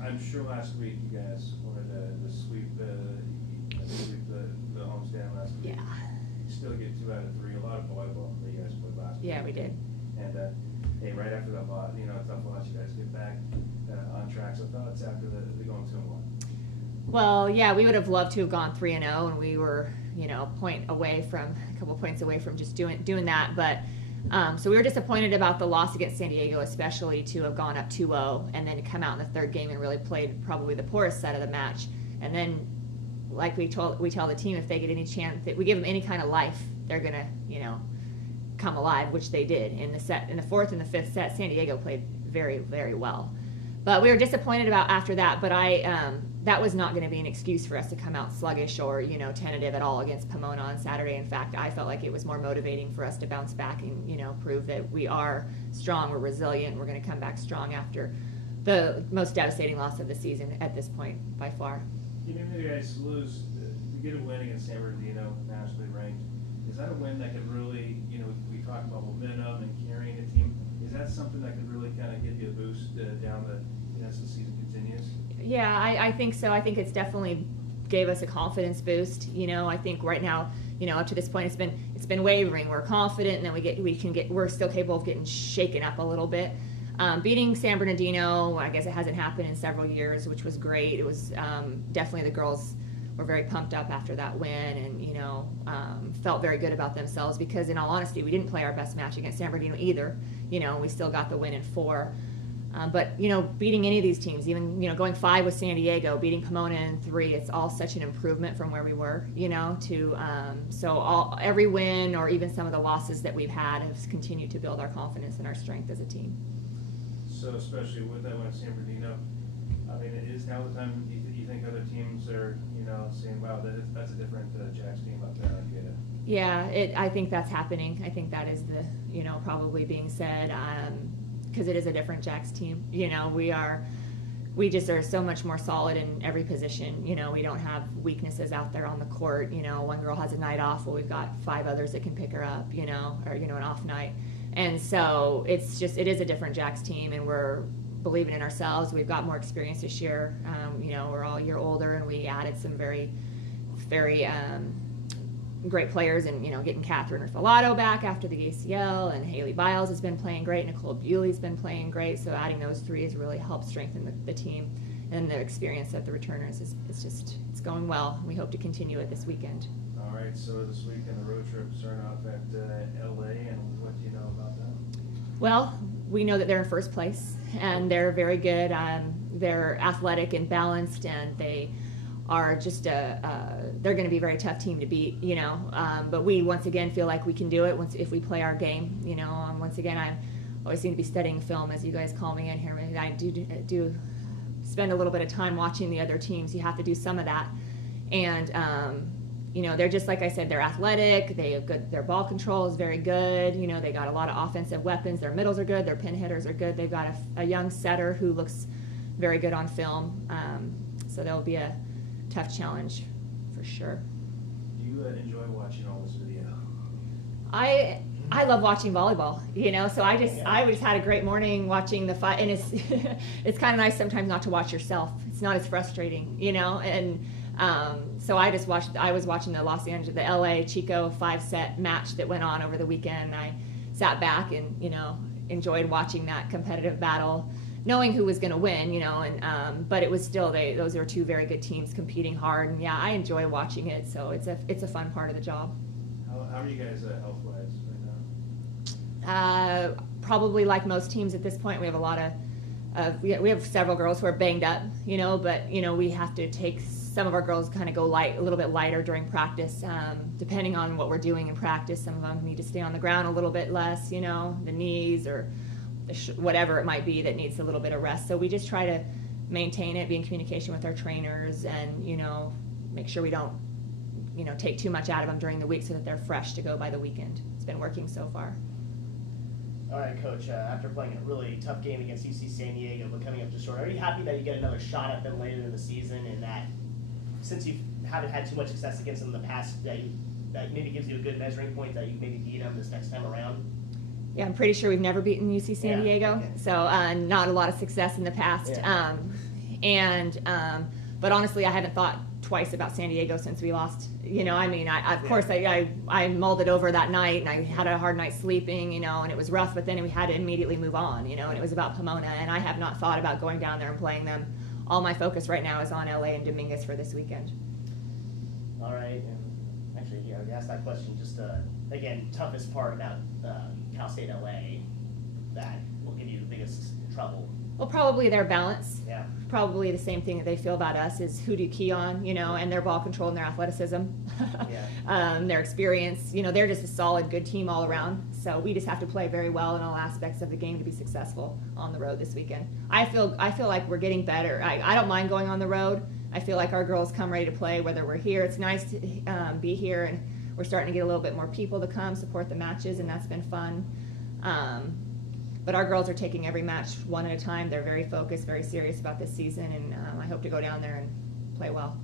I'm sure last week you guys wanted to sweep the homestand last week. Yeah. You still get 2 out of 3. A lot of volleyball that you guys played last week. Yeah, we did. And hey, right after that tough loss, you guys get back on track. So thoughts after the going 2-1. Well, yeah, we would have loved to have gone 3-0, and we were, a couple points away from just doing that. But so we were disappointed about the loss against San Diego, especially to have gone up 2-0 and then to come out in the third game and really played probably the poorest set of the match. And then, like we tell the team, if they get any chance, that we give them any kind of life, they're gonna, come alive, which they did in the fourth and the fifth set. San Diego played very, very well. But we were disappointed about after that. But that was not going to be an excuse for us to come out sluggish or tentative at all against Pomona on Saturday. In fact, I felt like it was more motivating for us to bounce back and prove that we are strong, we're resilient, we're going to come back strong after the most devastating loss of the season at this point by far. You guys lose, you get a win against San Bernardino, nationally ranked. Is that a win that could really, we talk about momentum and carrying a team. Is that something that could really kind of give you a boost down as the season continues? Yeah, I think so. I think it's definitely gave us a confidence boost. I think right now, up to this point, it's been wavering. We're confident, and then we're still capable of getting shaken up a little bit. Beating San Bernardino, I guess it hasn't happened in several years, which was great. It was definitely the girls were very pumped up after that win, and felt very good about themselves because, in all honesty, we didn't play our best match against San Bernardino either. We still got the win in 4. But beating any of these teams, even going 5 with San Diego, beating Pomona in 3, it's all such an improvement from where we were. So every win or even some of the losses that we've had has continued to build our confidence and our strength as a team. So especially with that one at San Bernardino, I mean, it is now the time you think other teams are saying, wow, that's a different Jacks team up there. I get it. Yeah, I think that's happening. I think that is the probably being said. Because it is a different Jacks team. We just are so much more solid in every position. We don't have weaknesses out there on the court. One girl has a night off, well, we've got 5 others that can pick her up, or an off night. And so it is a different Jacks team, and we're believing in ourselves. We've got more experience this year. We're all a year older, and we added some very, very great players, and getting Catherine Rifalato back after the ACL, and Haley Biles has been playing great. Nicole Bewley's been playing great. So adding those 3 has really helped strengthen the team, and the experience of the returners it's going well. We hope to continue it this weekend. All right. So this weekend the road trip starting off at LA, and what do you know about that? Well, we know that they're in first place, and they're very good. They're athletic and balanced, and they are just they're going to be a very tough team to beat, but we once again feel like we can do it if we play our game, once again, I always seem to be studying film, as you guys call me in here. I do spend a little bit of time watching the other teams. You have to do some of that, and they're just, like I said, they're athletic, they have good, their ball control is very good, they got a lot of offensive weapons, their middles are good, their pin hitters are good, they've got a young setter who looks very good on film, so there'll be a tough challenge for sure. Do you enjoy watching all this video? I love watching volleyball, so I just had a great morning watching the fight, and it's kind of nice sometimes not to watch yourself. It's not as frustrating, and so I was watching the LA Chico 5-set match that went on over the weekend. I sat back and enjoyed watching that competitive battle, knowing who was going to win, but it was still those are 2 very good teams competing hard, and I enjoy watching it. So it's a fun part of the job. How are you guys health-wise right now? Probably like most teams at this point, we have a lot of we have several girls who are banged up, but we have to take some of our girls kind of go a little bit lighter during practice, depending on what we're doing in practice. Some of them need to stay on the ground a little bit less, the knees or whatever it might be that needs a little bit of rest. So we just try to maintain it, be in communication with our trainers, and make sure we don't take too much out of them during the week so that they're fresh to go by the weekend. It's been working so far. All right, Coach, after playing a really tough game against UC San Diego but coming up just short, are you happy that you get another shot at them later in the season, and that since you haven't had too much success against them in the past, that maybe gives you a good measuring point that you maybe beat them this next time around? Yeah, I'm pretty sure we've never beaten UC San Diego, okay. so not a lot of success in the past. Yeah. And but honestly, I haven't thought twice about San Diego since we lost. You know, I mean, of course I mulled it over that night, and I had a hard night sleeping, you know, and it was rough. But then we had to immediately move on, you know, and it was about Pomona, and I have not thought about going down there and playing them. All my focus right now is on LA and Dominguez for this weekend. All right, and actually, yeah, I asked that question. Just again, toughest part about Cal State LA that will give you the biggest trouble. Well, probably their balance. Yeah. Probably the same thing that they feel about us is who do you key on, you know, and their ball control and their athleticism, their experience. You know, they're just a solid, good team all around. So we just have to play very well in all aspects of the game to be successful on the road this weekend. I feel like we're getting better. I don't mind going on the road. I feel like our girls come ready to play, whether we're here. It's nice to be here, and we're starting to get a little bit more people to come support the matches, and that's been fun. But our girls are taking every match one at a time. They're very focused, very serious about this season, and I hope to go down there and play well.